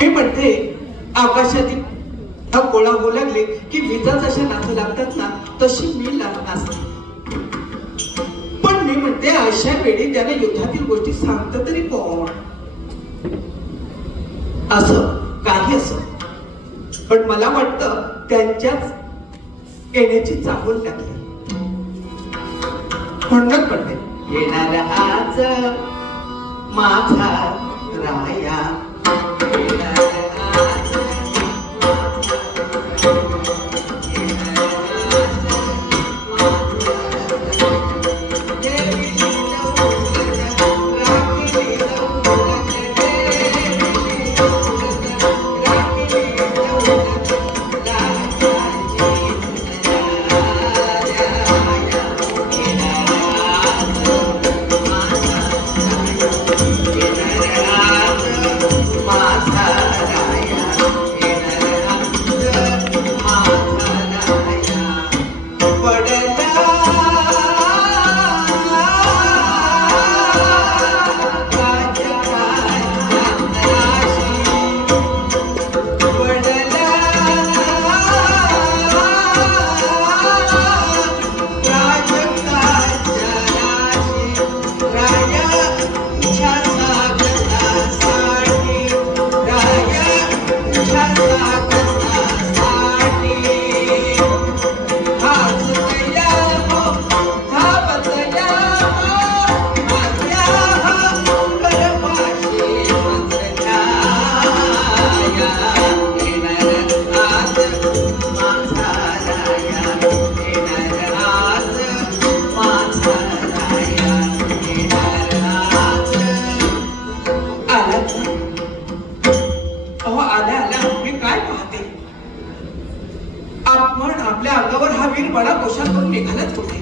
मी म्हणते आकाशातील हा गोळा होऊ लागले की विजा जशा नाचू लागतात ना तशी मी लागणार असते. पण मी म्हणते अशा वेळी त्याने युद्धातील गोष्टी सांगत तरी कोण? असं काही असं, पण मला वाटतं त्यांच्याच येण्याची चाहूल टाकली. म्हणूनच म्हणते येणार आज माझा राया, आपण आपल्या अंगावर हा वीर बडा पोशाख करून निघालाच कुठे?